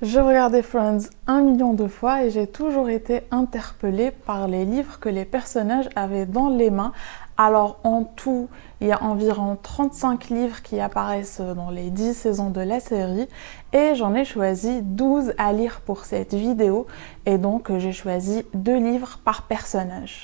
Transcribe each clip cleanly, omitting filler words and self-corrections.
Je regardais Friends 1 million de fois et j'ai toujours été interpellée par les livres que les personnages avaient dans les mains. Alors en tout, il y a environ 35 livres qui apparaissent dans les 10 saisons de la série et j'en ai choisi 12 à lire pour cette vidéo et donc j'ai choisi 2 livres par personnage.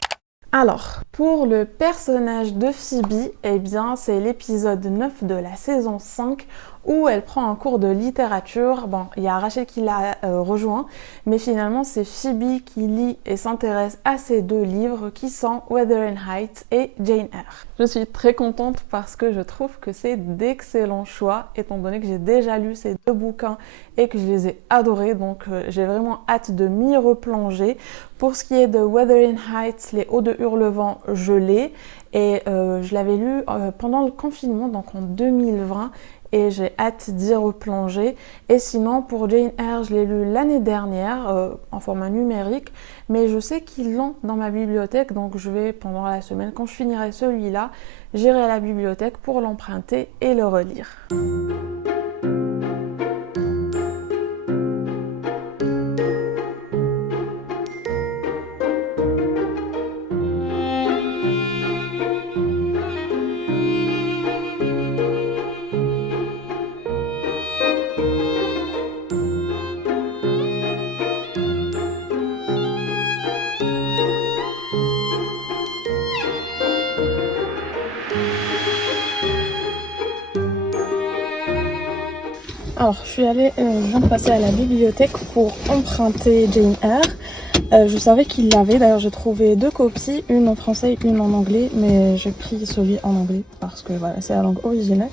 Alors, pour le personnage de Phoebe, eh bien, c'est l'épisode 9 de la saison 5 où elle prend un cours de littérature. Bon, il y a Rachel qui l'a rejoint, mais finalement, c'est Phoebe qui lit et s'intéresse à ces 2 livres qui sont Wuthering Heights et Jane Eyre. Je suis très contente parce que je trouve que c'est d'excellents choix, étant donné que j'ai déjà lu ces 2 bouquins et que je les ai adorés, donc j'ai vraiment hâte de m'y replonger. Pour ce qui est de Wuthering Heights, Les Hauts de Hurlevent, je l'ai et je l'avais lu pendant le confinement, donc en 2020 et j'ai hâte d'y replonger. Et sinon, pour Jane Eyre, je l'ai lu l'année dernière en format numérique, mais je sais qu'ils l'ont dans ma bibliothèque, donc je vais, pendant la semaine, quand je finirai celui-là, j'irai à la bibliothèque pour l'emprunter et le relire. Alors, je viens de passer à la bibliothèque pour emprunter Jane Eyre. Je savais qu'il l'avait, d'ailleurs j'ai trouvé 2 copies, une en français et une en anglais, mais j'ai pris celui en anglais parce que voilà, c'est la langue originale.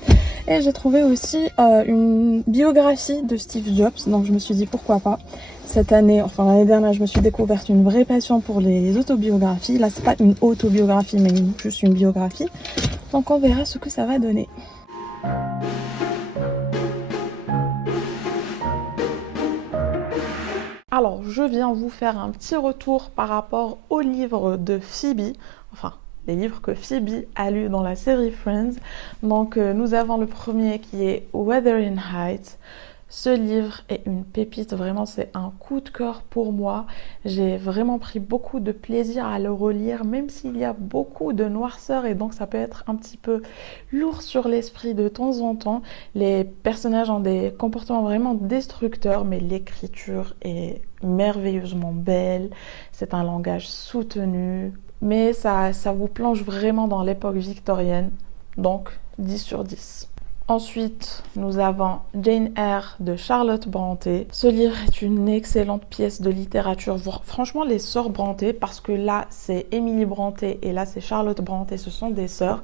Et j'ai trouvé aussi une biographie de Steve Jobs, donc je me suis dit pourquoi pas. Cette année, enfin l'année dernière, je me suis découverte une vraie passion pour les autobiographies. Là, c'est pas une autobiographie, mais juste une biographie. Donc on verra ce que ça va donner. Alors, je viens vous faire un petit retour par rapport aux livres de Phoebe, enfin, les livres que Phoebe a lus dans la série Friends. Donc, nous avons le premier qui est Wuthering Heights. Ce livre est une pépite, vraiment c'est un coup de cœur pour moi. J'ai vraiment pris beaucoup de plaisir à le relire, même s'il y a beaucoup de noirceur et donc ça peut être un petit peu lourd sur l'esprit de temps en temps. Les personnages ont des comportements vraiment destructeurs, mais l'écriture est merveilleusement belle. C'est un langage soutenu, mais ça vous plonge vraiment dans l'époque victorienne, donc 10 sur 10. Ensuite, nous avons Jane Eyre de Charlotte Brontë. Ce livre est une excellente pièce de littérature. Franchement, les sœurs Brontë, parce que là, c'est Emily Brontë et là, c'est Charlotte Brontë, ce sont des sœurs.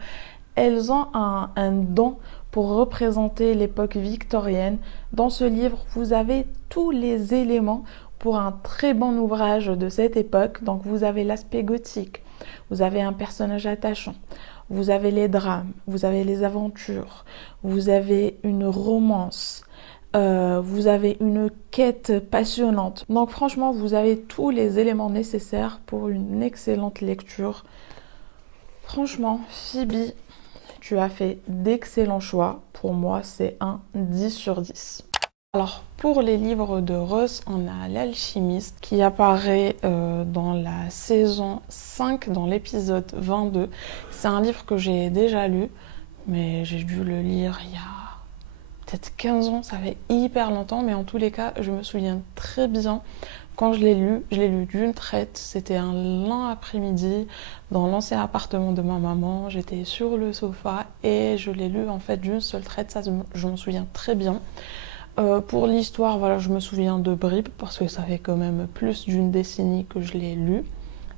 Elles ont un don pour représenter l'époque victorienne. Dans ce livre, vous avez tous les éléments pour un très bon ouvrage de cette époque. Donc, vous avez l'aspect gothique, vous avez un personnage attachant, vous avez les drames, vous avez les aventures, vous avez une romance, vous avez une quête passionnante. Donc franchement, vous avez tous les éléments nécessaires pour une excellente lecture. Franchement, Phoebe, tu as fait d'excellents choix. Pour moi, c'est un 10 sur 10. Alors, pour les livres de Ross, on a L'Alchimiste qui apparaît dans la saison 5, dans l'épisode 22. C'est un livre que j'ai déjà lu, mais j'ai dû le lire il y a peut-être 15 ans, ça fait hyper longtemps, mais en tous les cas, je me souviens très bien quand je l'ai lu d'une traite. C'était un lent après-midi dans l'ancien appartement de ma maman. J'étais sur le sofa et je l'ai lu en fait d'une seule traite, ça je m'en souviens très bien. Pour l'histoire, voilà, je me souviens de bribes parce que ça fait quand même plus d'une décennie que je l'ai lu.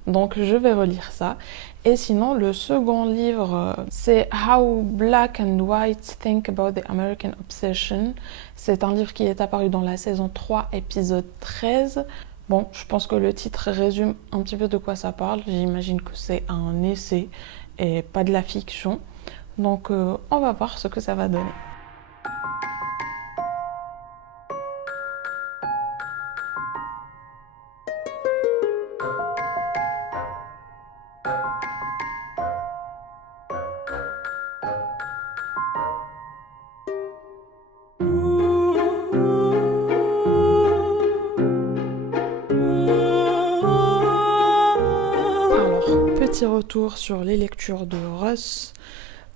Donc je vais relire ça. Et sinon, le second livre, c'est How Black and White Think About the American Obsession. C'est un livre qui est apparu dans la saison 3, épisode 13. Bon, je pense que le titre résume un petit peu de quoi ça parle. J'imagine que c'est un essai et pas de la fiction. Donc on va voir ce que ça va donner. petit retour sur les lectures de Ross,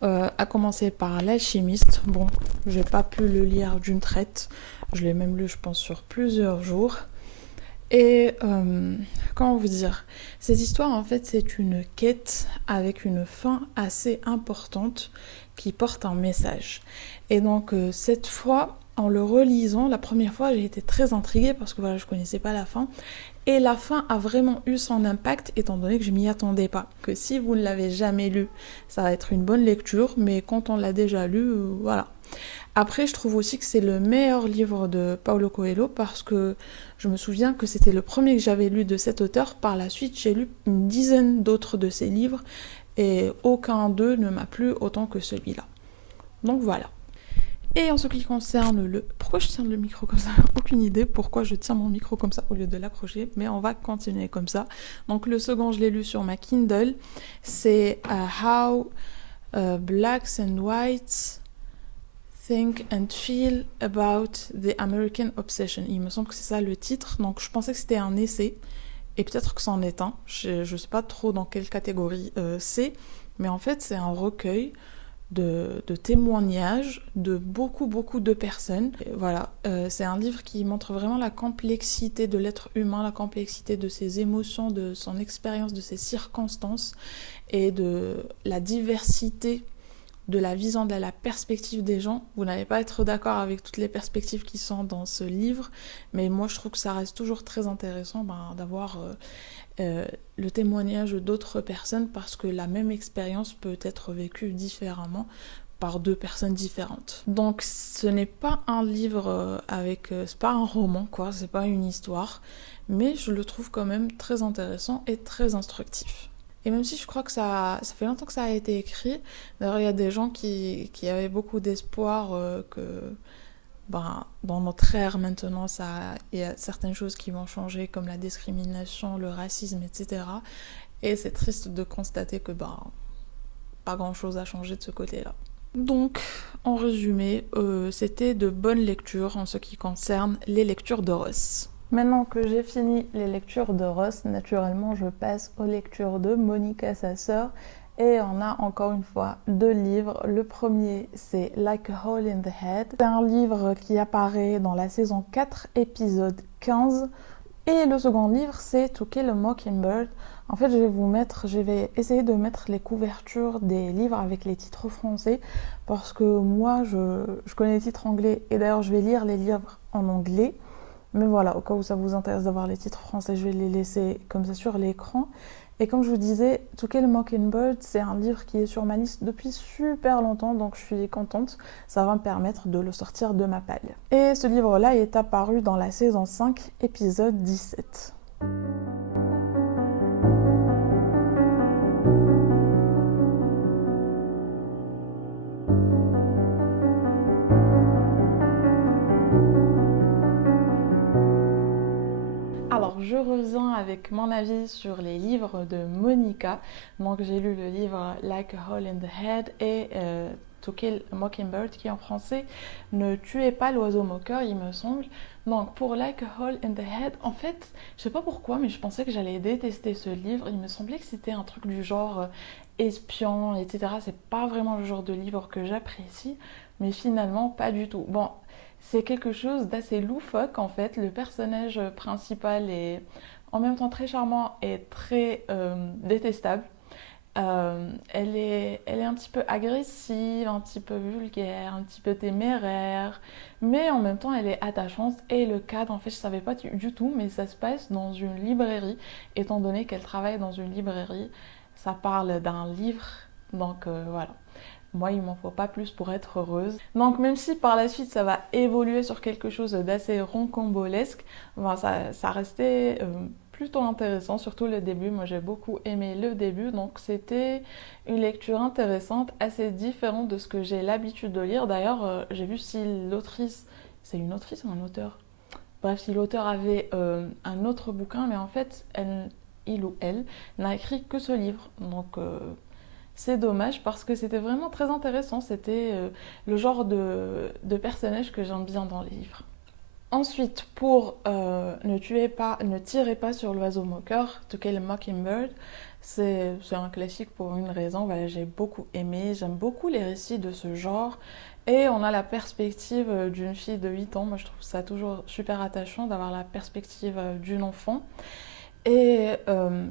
à commencer par L'Alchimiste. Bon, j'ai pas pu le lire d'une traite, je l'ai même lu je pense sur plusieurs jours. Et comment vous dire, cette histoire en fait c'est une quête avec une fin assez importante qui porte un message. Et donc cette fois, en le relisant, la première fois j'ai été très intriguée parce que voilà, je connaissais pas la fin. Et la fin a vraiment eu son impact étant donné que je m'y attendais pas. Que si vous ne l'avez jamais lu, ça va être une bonne lecture, mais quand on l'a déjà lu, voilà. Après, je trouve aussi que c'est le meilleur livre de Paulo Coelho parce que je me souviens que c'était le premier que j'avais lu de cet auteur. Par la suite, j'ai lu une dizaine d'autres de ses livres et aucun d'eux ne m'a plu autant que celui-là. Donc voilà. Et en ce qui concerne le... Pourquoi je tiens le micro comme ça? Aucune idée pourquoi je tiens mon micro comme ça au lieu de l'accrocher, mais on va continuer comme ça. Donc le second, je l'ai lu sur ma Kindle. C'est How Blacks and Whites Think and Feel About the American Obsession. Il me semble que c'est ça le titre. Donc je pensais que c'était un essai, et peut-être que c'en est un. Je ne sais pas trop dans quelle catégorie c'est, mais en fait c'est un recueil de témoignages de beaucoup de personnes. Et voilà, c'est un livre qui montre vraiment la complexité de l'être humain, la complexité de ses émotions, de son expérience, de ses circonstances et de la diversité de la vision, de la perspective des gens. Vous n'allez pas être d'accord avec toutes les perspectives qui sont dans ce livre, mais moi je trouve que ça reste toujours très intéressant d'avoir le témoignage d'autres personnes parce que la même expérience peut être vécue différemment par deux personnes différentes. Donc ce n'est pas un livre c'est pas un roman quoi, c'est pas une histoire, mais je le trouve quand même très intéressant et très instructif. Et même si je crois que ça fait longtemps que ça a été écrit, d'ailleurs il y a des gens qui avaient beaucoup d'espoir que dans notre ère maintenant, il y a certaines choses qui vont changer comme la discrimination, le racisme, etc. Et c'est triste de constater que pas grand chose a changé de ce côté-là. Donc, en résumé, c'était de bonnes lectures en ce qui concerne les lectures de Ross. Maintenant que j'ai fini les lectures de Ross, naturellement je passe aux lectures de Monica, sa sœur. Et on a encore une fois deux livres. Le premier, c'est Like a Hole in the Head. C'est un livre qui apparaît dans la saison 4, épisode 15. Et le second livre, c'est To Kill a Mockingbird. En fait, je vais essayer de mettre les couvertures des livres avec les titres français parce que moi, je connais les titres anglais et d'ailleurs, je vais lire les livres en anglais. Mais voilà, au cas où ça vous intéresse d'avoir les titres français, je vais les laisser comme ça sur l'écran. Et comme je vous disais, To Kill a Mockingbird, c'est un livre qui est sur ma liste depuis super longtemps, donc je suis contente. Ça va me permettre de le sortir de ma palle. Et ce livre-là est apparu dans la saison 5, épisode 17. Alors, je reviens avec mon avis sur les livres de Monica. Donc, j'ai lu le livre Like a Hole in the Head et To Kill a Mockingbird, qui en français Ne tuez pas l'oiseau moqueur, il me semble. Donc, pour Like a Hole in the Head, en fait, je sais pas pourquoi, mais je pensais que j'allais détester ce livre. Il me semblait que c'était un truc du genre espion, etc. C'est pas vraiment le genre de livre que j'apprécie, mais finalement, pas du tout. Bon. C'est quelque chose d'assez loufoque en fait. Le personnage principal est en même temps très charmant et très détestable. Elle est un petit peu agressive, un petit peu vulgaire, un petit peu téméraire, mais en même temps elle est attachante. Et le cadre, en fait, je savais pas du tout, mais ça se passe dans une librairie. Étant donné qu'elle travaille dans une librairie, ça parle d'un livre, donc voilà. Moi, il m'en faut pas plus pour être heureuse. Donc, même si par la suite, ça va évoluer sur quelque chose d'assez rocambolesque, ça restait plutôt intéressant, surtout le début. Moi, j'ai beaucoup aimé le début. Donc, c'était une lecture intéressante, assez différente de ce que j'ai l'habitude de lire. D'ailleurs, j'ai vu si l'autrice... C'est une autrice ou un auteur? Bref, si l'auteur avait un autre bouquin, mais en fait, il ou elle n'a écrit que ce livre. Donc... c'est dommage parce que c'était vraiment très intéressant. C'était le genre de personnage que j'aime bien dans les livres. Ensuite, pour ne tirez pas sur l'oiseau moqueur, To Kill a Mockingbird, c'est un classique pour une raison. Voilà, j'ai beaucoup aimé, j'aime beaucoup les récits de ce genre. Et on a la perspective d'une fille de 8 ans. Moi, je trouve ça toujours super attachant d'avoir la perspective d'une enfant. Et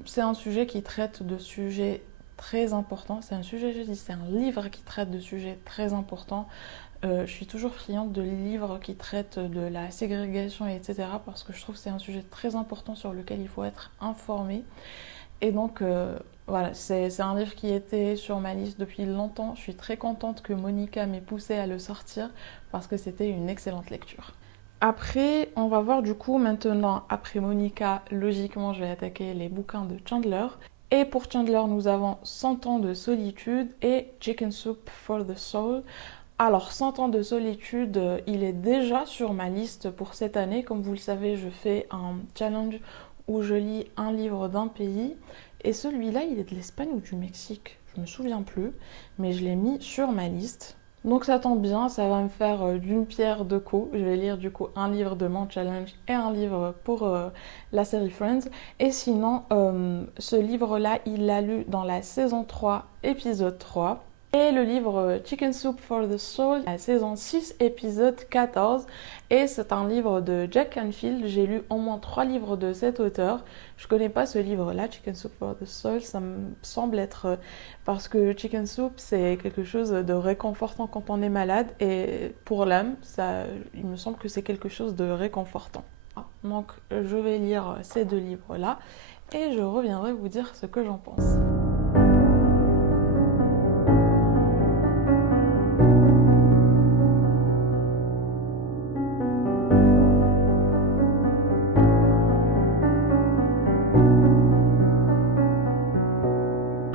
c'est un sujet qui traite de sujets très importants. C'est un sujet, je dis, c'est un livre qui traite de sujets très importants. Je suis toujours friande de livres qui traitent de la ségrégation, etc. parce que je trouve que c'est un sujet très important sur lequel il faut être informé. Et donc, voilà, c'est un livre qui était sur ma liste depuis longtemps. Je suis très contente que Monica m'ait poussée à le sortir parce que c'était une excellente lecture. Après, on va voir du coup maintenant, après Monica, logiquement, je vais attaquer les bouquins de Chandler. Et pour Chandler, nous avons 100 ans de solitude et Chicken Soup for the Soul. Alors, 100 ans de solitude, il est déjà sur ma liste pour cette année. Comme vous le savez, je fais un challenge où je lis un livre d'un pays. Et celui-là, il est de l'Espagne ou du Mexique. Je me souviens plus, mais je l'ai mis sur ma liste. Donc ça tombe bien, ça va me faire d'une pierre deux coups. Je vais lire du coup un livre de mon challenge et un livre pour la série Friends. Et sinon, ce livre-là, il l'a lu dans la saison 3, épisode 3. Et le livre Chicken Soup for the Soul, la saison 6, épisode 14. Et c'est un livre de Jack Canfield. J'ai lu au moins 3 livres de cet auteur. Je connais pas ce livre-là, Chicken Soup for the Soul. Ça me semble être... parce que Chicken Soup, c'est quelque chose de réconfortant quand on est malade. Et pour l'âme, ça, il me semble que c'est quelque chose de réconfortant. Donc je vais lire ces 2 livres-là. Et je reviendrai vous dire ce que j'en pense.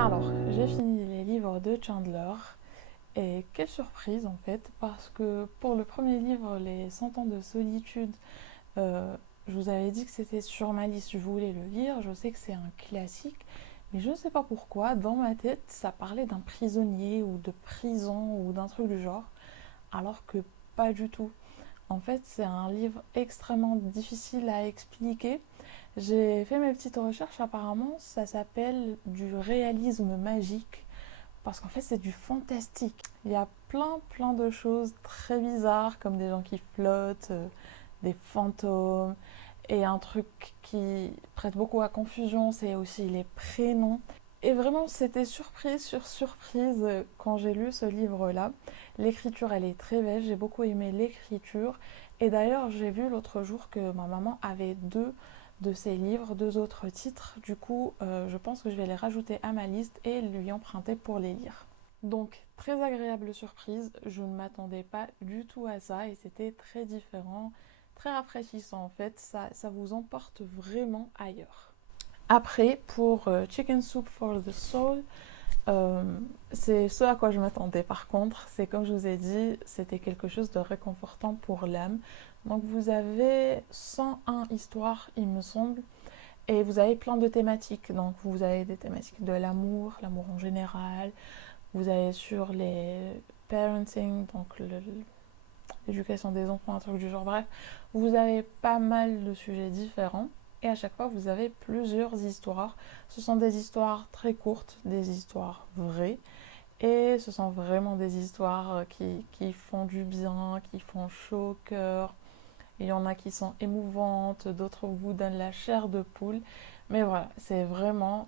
Alors, j'ai fini les livres de Chandler et quelle surprise en fait, parce que pour le premier livre, Les 100 ans de solitude, je vous avais dit que c'était sur ma liste, je voulais le lire, je sais que c'est un classique, mais je ne sais pas pourquoi, dans ma tête, ça parlait d'un prisonnier ou de prison ou d'un truc du genre, alors que pas du tout. En fait, c'est un livre extrêmement difficile à expliquer. J'ai fait mes petites recherches, apparemment, ça s'appelle du réalisme magique, parce qu'en fait, c'est du fantastique. Il y a plein de choses très bizarres, comme des gens qui flottent, des fantômes, et un truc qui prête beaucoup à confusion, c'est aussi les prénoms. Et vraiment, c'était surprise sur surprise quand j'ai lu ce livre-là. L'écriture, elle est très belle, j'ai beaucoup aimé l'écriture. Et d'ailleurs, j'ai vu l'autre jour que ma maman avait 2 de ses livres, 2 autres titres. Du coup, je pense que je vais les rajouter à ma liste et lui emprunter pour les lire. Donc, très agréable surprise. Je ne m'attendais pas du tout à ça et c'était très différent, très rafraîchissant en fait. Ça vous emporte vraiment ailleurs. Après, pour Chicken Soup for the Soul, c'est ce à quoi je m'attendais. Par contre, c'est comme je vous ai dit, c'était quelque chose de réconfortant pour l'âme. Donc vous avez 101 histoires, il me semble, et vous avez plein de thématiques. Donc vous avez des thématiques de l'amour, l'amour en général. Vous avez sur les parenting, donc l'éducation des enfants, un truc du genre. Bref, vous avez pas mal de sujets différents. Et à chaque fois, vous avez plusieurs histoires. Ce sont des histoires très courtes, des histoires vraies. Et ce sont vraiment des histoires qui font du bien, qui font chaud au cœur. Il y en a qui sont émouvantes, d'autres vous donnent la chair de poule. Mais voilà, c'est vraiment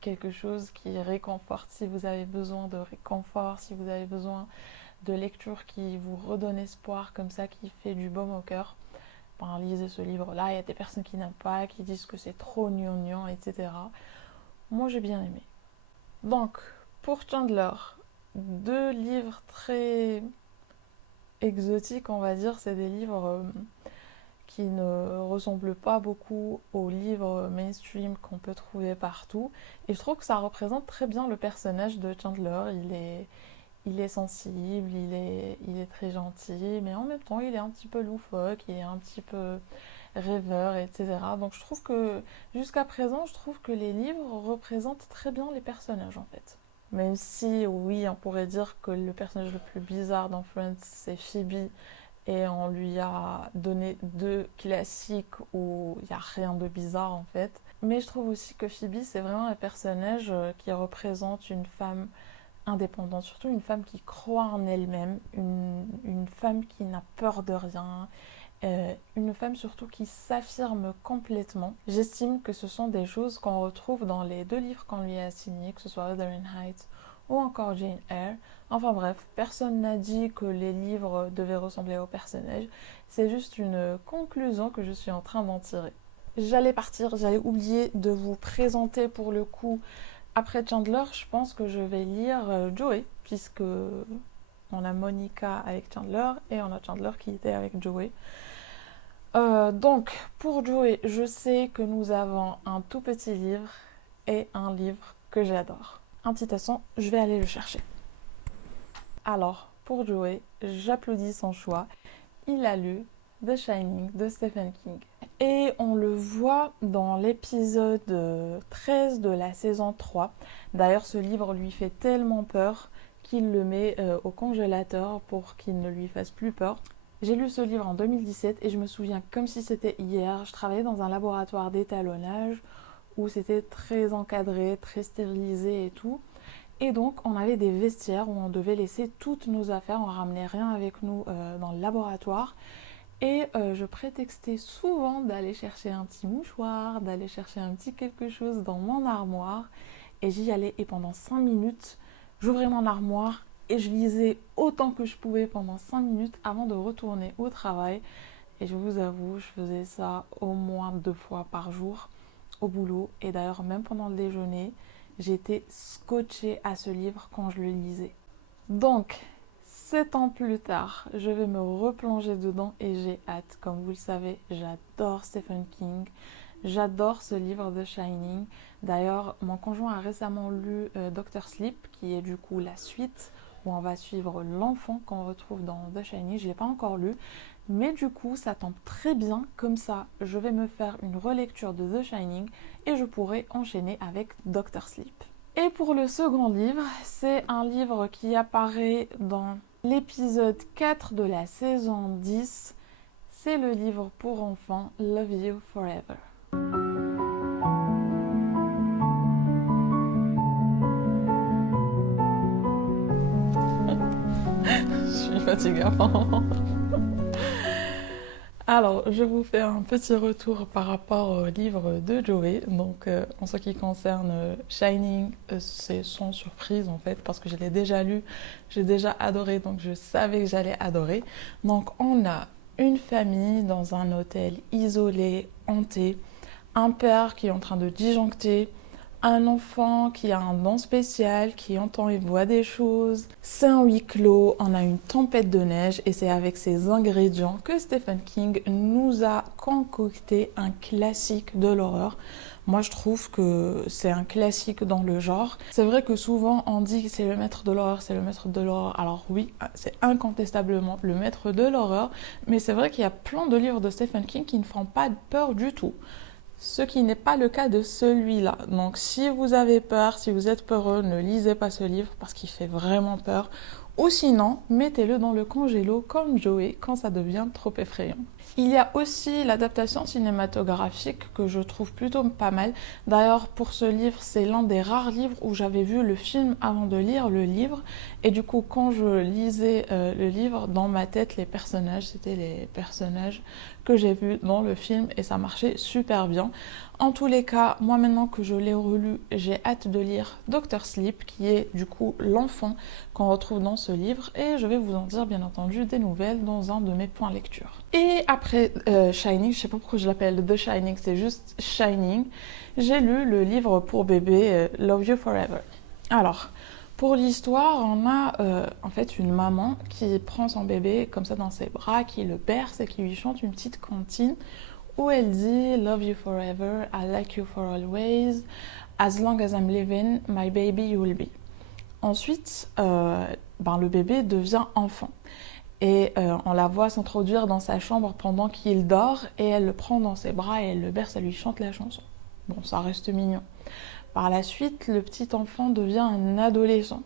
quelque chose qui réconforte. Si vous avez besoin de réconfort, si vous avez besoin de lecture qui vous redonne espoir, comme ça, qui fait du baume au cœur, ben, lisez ce livre-là. Il y a des personnes qui n'aiment pas, qui disent que c'est trop gnangnan, etc. Moi, j'ai bien aimé. Donc, pour Chandler, 2 livres très exotiques, on va dire. C'est des livres qui ne ressemblent pas beaucoup aux livres mainstream qu'on peut trouver partout. Et je trouve que ça représente très bien le personnage de Chandler. Il est sensible, il est très gentil, mais en même temps, il est un petit peu loufoque, il est un petit peu rêveur, etc. Donc je trouve que, jusqu'à présent, je trouve que les livres représentent très bien les personnages, en fait. Même si, oui, on pourrait dire que le personnage le plus bizarre dans Friends, c'est Phoebe, et on lui a donné deux classiques où il n'y a rien de bizarre en fait. Mais je trouve aussi que Phoebe, c'est vraiment un personnage qui représente une femme indépendante, surtout une femme qui croit en elle-même, une femme qui n'a peur de rien, une femme surtout qui s'affirme complètement. J'estime que ce sont des choses qu'on retrouve dans les deux livres qu'on lui a signés, que ce soit Wuthering Heights ou encore Jane Eyre. Enfin bref, personne n'a dit que les livres devaient ressembler aux personnages. C'est juste une conclusion que je suis en train d'en tirer. J'allais partir, j'allais oublier de vous présenter pour le coup. Après Chandler, je pense que je vais lire Joey, puisque on a Monica avec Chandler et on a Chandler qui était avec Joey. Donc, pour Joey, je sais que nous avons un tout petit livre et un livre que j'adore. Un petit instant, je vais aller le chercher. Alors, pour Joey, j'applaudis son choix. Il a lu The Shining de Stephen King. Et on le voit dans l'épisode 13 de la saison 3. D'ailleurs, ce livre lui fait tellement peur qu'il le met au congélateur pour qu'il ne lui fasse plus peur. J'ai lu ce livre en 2017 et je me souviens comme si c'était hier. Je travaillais dans un laboratoire d'étalonnage où c'était très encadré, très stérilisé et tout. Et donc, on avait des vestiaires où on devait laisser toutes nos affaires. On ramenait rien avec nous dans le laboratoire. Et je prétextais souvent d'aller chercher un petit mouchoir, d'aller chercher un petit quelque chose dans mon armoire. Et j'y allais et pendant 5 minutes, j'ouvrais mon armoire et je lisais autant que je pouvais pendant 5 minutes avant de retourner au travail. Et je vous avoue, je faisais ça au moins 2 fois par jour au boulot. Et d'ailleurs, même pendant le déjeuner, j'étais scotchée à ce livre quand je le lisais. Donc, 7 ans plus tard, je vais me replonger dedans et j'ai hâte. Comme vous le savez, j'adore Stephen King. J'adore ce livre The Shining. D'ailleurs, mon conjoint a récemment lu Dr. Sleep, qui est du coup la suite où on va suivre l'enfant qu'on retrouve dans The Shining. Je ne l'ai pas encore lu, mais du coup, ça tombe très bien. Comme ça, je vais me faire une relecture de The Shining et je pourrai enchaîner avec Dr. Sleep. Et pour le second livre, c'est un livre qui apparaît dans l'épisode 4 de la saison 10. C'est le livre pour enfants Love You Forever. Je suis fatiguée. Alors, je vous fais un petit retour par rapport au livre de Joey. Donc, en ce qui concerne Shining, c'est sans surprise en fait, parce que je l'ai déjà lu, j'ai déjà adoré, donc je savais que j'allais adorer. Donc, on a une famille dans un hôtel isolé, hanté, un père qui est en train de disjoncter, un enfant qui a un don spécial, qui entend et voit des choses. C'est un huis clos, on a une tempête de neige et c'est avec ces ingrédients que Stephen King nous a concocté un classique de l'horreur. Moi, je trouve que c'est un classique dans le genre. C'est vrai que souvent, on dit que c'est le maître de l'horreur, c'est le maître de l'horreur. Alors oui, c'est incontestablement le maître de l'horreur, mais c'est vrai qu'il y a plein de livres de Stephen King qui ne font pas peur du tout. Ce qui n'est pas le cas de celui-là. Donc si vous avez peur, si vous êtes peureux, ne lisez pas ce livre parce qu'il fait vraiment peur. Ou sinon, mettez-le dans le congélo comme Joey quand ça devient trop effrayant. Il y a aussi l'adaptation cinématographique que je trouve plutôt pas mal. D'ailleurs, pour ce livre, c'est l'un des rares livres où j'avais vu le film avant de lire le livre. Et du coup, quand je lisais le livre, dans ma tête, les personnages, c'était les personnages que j'ai vus dans le film et ça marchait super bien. En tous les cas, moi maintenant que je l'ai relu, j'ai hâte de lire Dr. Sleep, qui est du coup l'enfant qu'on retrouve dans ce livre, et je vais vous en dire bien entendu des nouvelles dans un de mes points lecture. Et après Shining, je sais pas pourquoi je l'appelle The Shining, c'est juste Shining, j'ai lu le livre pour bébé Love You Forever. Alors, pour l'histoire, on a en fait une maman qui prend son bébé comme ça dans ses bras, qui le berce et qui lui chante une petite comptine où elle dit Love you forever, I like you for always, as long as I'm living, my baby you will be. Ensuite, le bébé devient enfant et on la voit s'introduire dans sa chambre pendant qu'il dort et elle le prend dans ses bras et elle le berce, elle lui chante la chanson. Bon, ça reste mignon. Par la suite, le petit enfant devient un adolescent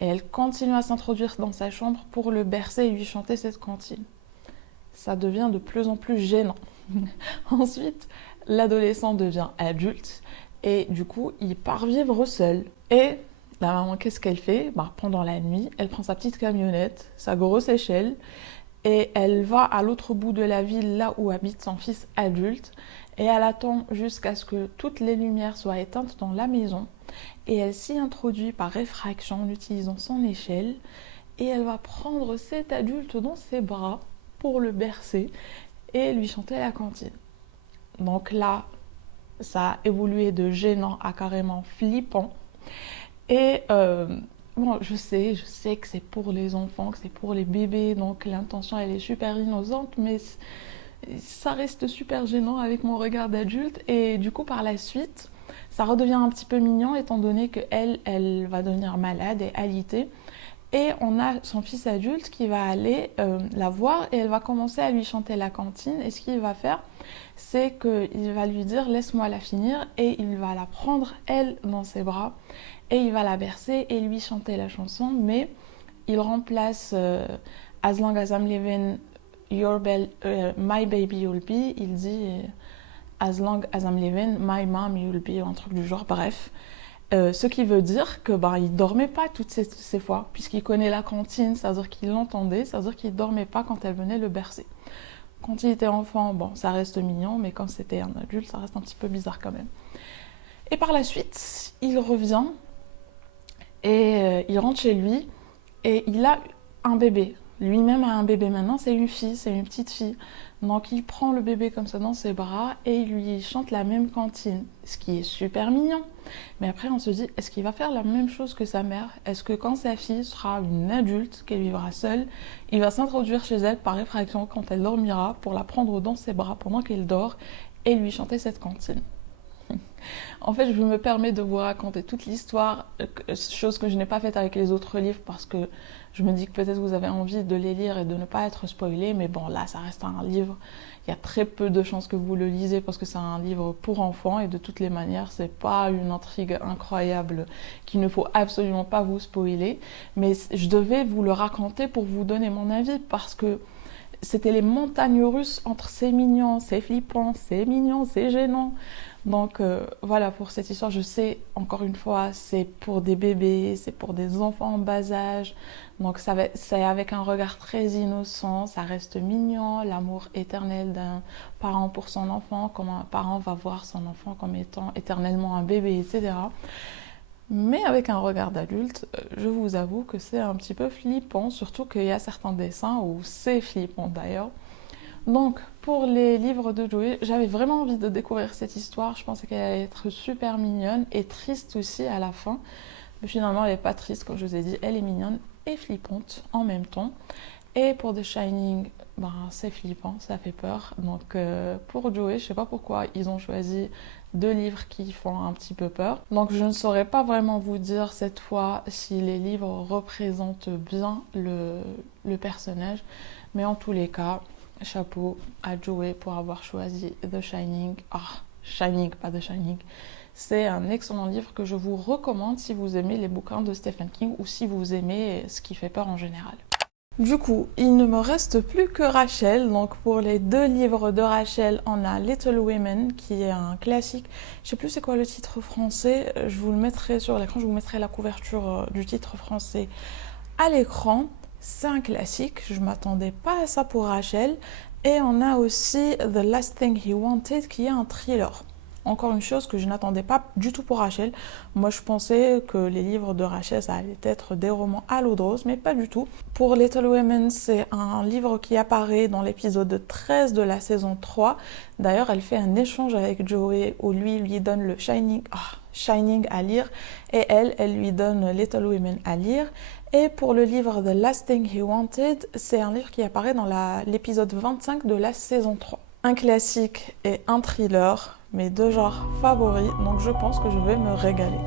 et elle continue à s'introduire dans sa chambre pour le bercer et lui chanter cette comptine. ça devient de plus en plus gênant. Ensuite, l'adolescent devient adulte et du coup, il part vivre seul. Et la maman, qu'est-ce qu'elle fait? Pendant la nuit, elle prend sa petite camionnette, sa grosse échelle, et elle va à l'autre bout de la ville, là où habite son fils adulte, et elle attend jusqu'à ce que toutes les lumières soient éteintes dans la maison, et elle s'y introduit par effraction en utilisant son échelle, et elle va prendre cet adulte dans ses bras pour le bercer et lui chanter la cantine. Donc là, ça a évolué de gênant à carrément flippant. Et bon, je sais que c'est pour les enfants, que c'est pour les bébés, donc l'intention elle est super innocente, mais ça reste super gênant avec mon regard d'adulte. Et du coup, par la suite, ça redevient un petit peu mignon étant donné qu'elle, elle va devenir malade et alitée. Et on a son fils adulte qui va aller la voir et elle va commencer à lui chanter la cantine. Et ce qu'il va faire, c'est qu'il va lui dire « laisse-moi la finir » et il va la prendre, elle, dans ses bras et il va la bercer et lui chanter la chanson. Mais il remplace « As long as I'm living, my baby you'll be », il dit « As long as I'm living, my mom you'll be » ou un truc du genre, bref. Ce qui veut dire que il dormait pas toutes ces fois, puisqu'il connaît la cantine, c'est-à-dire qu'il l'entendait, c'est-à-dire qu'il dormait pas quand elle venait le bercer. Quand il était enfant, bon, ça reste mignon, mais quand c'était un adulte, ça reste un petit peu bizarre quand même. Et par la suite, il revient et il rentre chez lui et il a un bébé. Lui-même a un bébé maintenant, c'est une fille, c'est une petite fille. Donc il prend le bébé comme ça dans ses bras et il lui chante la même cantine, ce qui est super mignon. Mais après on se dit, est-ce qu'il va faire la même chose que sa mère? Est-ce que quand sa fille sera une adulte, qu'elle vivra seule, il va s'introduire chez elle par effraction quand elle dormira pour la prendre dans ses bras pendant qu'elle dort et lui chanter cette cantine? En fait, je me permets de vous raconter toute l'histoire, chose que je n'ai pas faite avec les autres livres parce que je me dis que peut-être vous avez envie de les lire et de ne pas être spoilé, mais bon, là, ça reste un livre. Il y a très peu de chances que vous le lisez parce que c'est un livre pour enfants et de toutes les manières, c'est pas une intrigue incroyable qu'il ne faut absolument pas vous spoiler. Mais je devais vous le raconter pour vous donner mon avis parce que c'était les montagnes russes entre c'est mignon, c'est flippant, c'est mignon, c'est gênant. Donc voilà pour cette histoire. Je sais, encore une fois, c'est pour des bébés, c'est pour des enfants en bas âge. Donc c'est avec un regard très innocent, ça reste mignon, l'amour éternel d'un parent pour son enfant, comme un parent va voir son enfant comme étant éternellement un bébé, etc. Mais avec un regard d'adulte, je vous avoue que c'est un petit peu flippant, surtout qu'il y a certains dessins où c'est flippant d'ailleurs. Donc, pour les livres de Joey, j'avais vraiment envie de découvrir cette histoire. Je pensais qu'elle allait être super mignonne et triste aussi à la fin. Mais finalement, elle n'est pas triste, comme je vous ai dit. Elle est mignonne et flippante en même temps. Et pour The Shining, c'est flippant, ça fait peur. Donc, pour Joey, je ne sais pas pourquoi ils ont choisi deux livres qui font un petit peu peur. Donc, je ne saurais pas vraiment vous dire cette fois si les livres représentent bien le personnage. Mais en tous les cas, chapeau à Joey pour avoir choisi The Shining. Shining, pas The Shining. C'est un excellent livre que je vous recommande si vous aimez les bouquins de Stephen King ou si vous aimez ce qui fait peur en général. Du coup, il ne me reste plus que Rachel. Donc pour les deux livres de Rachel, on a Little Women qui est un classique. Je sais plus c'est quoi le titre français. Je vous le mettrai sur l'écran. Je vous mettrai la couverture du titre français à l'écran. C'est un classique, je ne m'attendais pas à ça pour Rachel. Et on a aussi The Last Thing He Wanted qui est un thriller. Encore une chose que je n'attendais pas du tout pour Rachel. Moi, je pensais que les livres de Rachel, ça allait être des romans à l'eau de rose, mais pas du tout. Pour Little Women, c'est un livre qui apparaît dans l'épisode 13 de la saison 3. D'ailleurs, elle fait un échange avec Joey où lui donne le Shining à lire et elle lui donne Little Women à lire. Et pour le livre The Last Thing He Wanted, c'est un livre qui apparaît dans l'épisode 25 de la saison 3. Un classique et un thriller, mes deux genres favoris, donc je pense que je vais me régaler.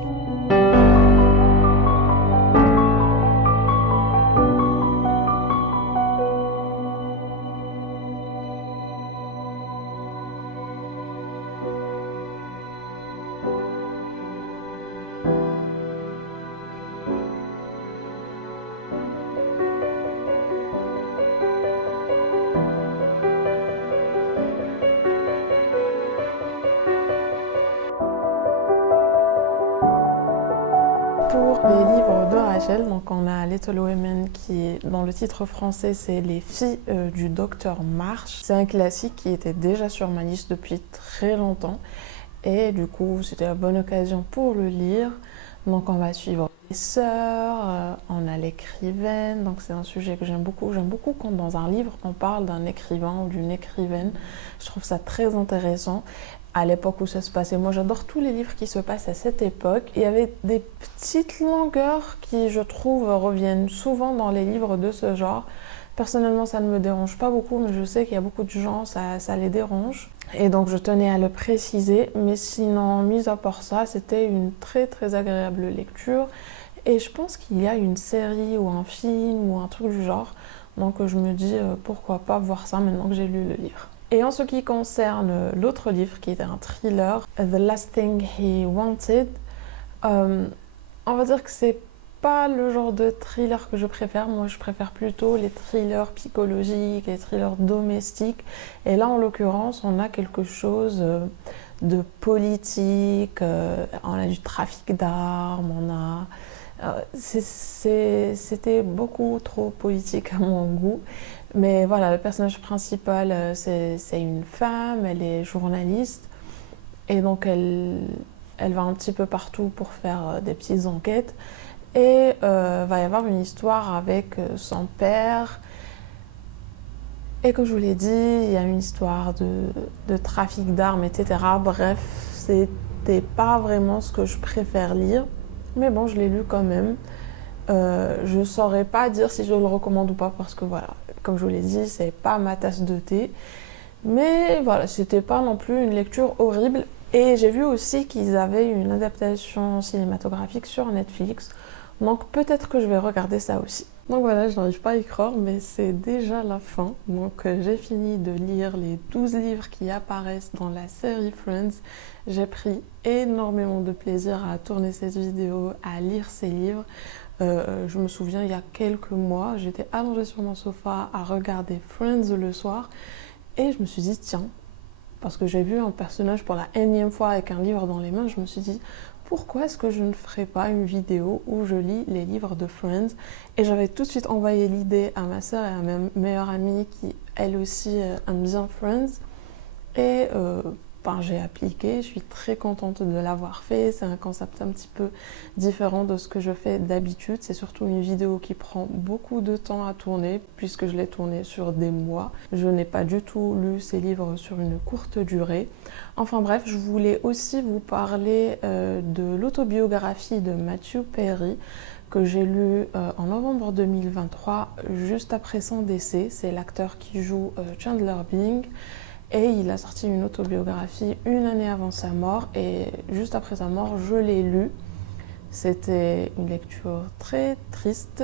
Rachel. Donc on a Little Women qui, dans le titre français, c'est Les filles du docteur March. C'est un classique qui était déjà sur ma liste depuis très longtemps. Et du coup, c'était la bonne occasion pour le lire. Donc on va suivre les sœurs, on a l'écrivaine. Donc c'est un sujet que j'aime beaucoup. J'aime beaucoup quand dans un livre, on parle d'un écrivain ou d'une écrivaine. Je trouve ça très intéressant. À l'époque où ça se passait, moi j'adore tous les livres qui se passent à cette époque. Il y avait des petites longueurs qui, je trouve, reviennent souvent dans les livres de ce genre. Personnellement, ça ne me dérange pas beaucoup, mais je sais qu'il y a beaucoup de gens, ça les dérange. Et donc je tenais à le préciser, mais sinon, mis à part ça, c'était une très très agréable lecture. Et je pense qu'il y a une série ou un film ou un truc du genre. Donc je me dis pourquoi pas voir ça maintenant que j'ai lu le livre. Et en ce qui concerne l'autre livre qui était un thriller, The Last Thing He Wanted, on va dire que c'est pas le genre de thriller que je préfère. Moi, je préfère plutôt les thrillers psychologiques, les thrillers domestiques. Et là, en l'occurrence, on a quelque chose de politique, on a du trafic d'armes, on a... C'était beaucoup trop politique à mon goût. Mais voilà, le personnage principal, c'est une femme, elle est journaliste. Et donc, elle va un petit peu partout pour faire des petites enquêtes. Et va y avoir une histoire avec son père. Et comme je vous l'ai dit, il y a une histoire de trafic d'armes, etc. Bref, c'était pas vraiment ce que je préfère lire. Mais bon, je l'ai lu quand même. Je saurais pas dire si je le recommande ou pas parce que voilà, comme je vous l'ai dit, c'est pas ma tasse de thé. Mais voilà, c'était pas non plus une lecture horrible. Et j'ai vu aussi qu'ils avaient une adaptation cinématographique sur Netflix. Donc peut-être que je vais regarder ça aussi. Donc voilà, je n'arrive pas à y croire, mais c'est déjà la fin. Donc j'ai fini de lire les 12 livres qui apparaissent dans la série Friends. J'ai pris énormément de plaisir à tourner cette vidéo, à lire ces livres. Je me souviens, il y a quelques mois, j'étais allongée sur mon sofa à regarder Friends le soir. Et je me suis dit, tiens, parce que j'ai vu un personnage pour la énième fois avec un livre dans les mains, je me suis dit, pourquoi est-ce que je ne ferais pas une vidéo où je lis les livres de Friends? Et j'avais tout de suite envoyé l'idée à ma soeur et à ma meilleure amie qui, elle aussi, aime bien Friends. Et j'ai appliqué, je suis très contente de l'avoir fait. C'est un concept un petit peu différent de ce que je fais d'habitude. C'est surtout une vidéo qui prend beaucoup de temps à tourner puisque je l'ai tournée sur des mois. Je n'ai pas du tout lu ces livres sur une courte durée. Enfin bref, je voulais aussi vous parler de l'autobiographie de Matthew Perry que j'ai lu en novembre 2023, juste après son décès. C'est l'acteur qui joue Chandler Bing. Et il a sorti une autobiographie une année avant sa mort. Et juste après sa mort, je l'ai lue. C'était une lecture très triste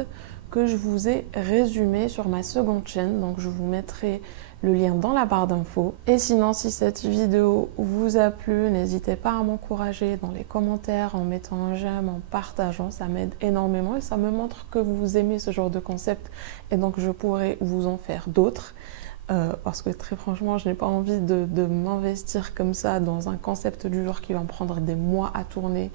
que je vous ai résumée sur ma seconde chaîne. Donc je vous mettrai le lien dans la barre d'infos. Et sinon, si cette vidéo vous a plu, n'hésitez pas à m'encourager dans les commentaires en mettant un j'aime, en partageant. Ça m'aide énormément et ça me montre que vous aimez ce genre de concept. Et donc je pourrai vous en faire d'autres. Parce que très franchement, je n'ai pas envie de m'investir comme ça dans un concept du genre qui va me prendre des mois à tourner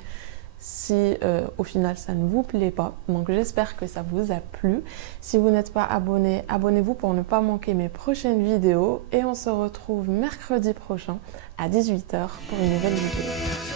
si au final ça ne vous plaît pas. Donc j'espère que ça vous a plu. Si vous n'êtes pas abonné, abonnez-vous pour ne pas manquer mes prochaines vidéos. Et on se retrouve mercredi prochain à 18 h pour une nouvelle vidéo.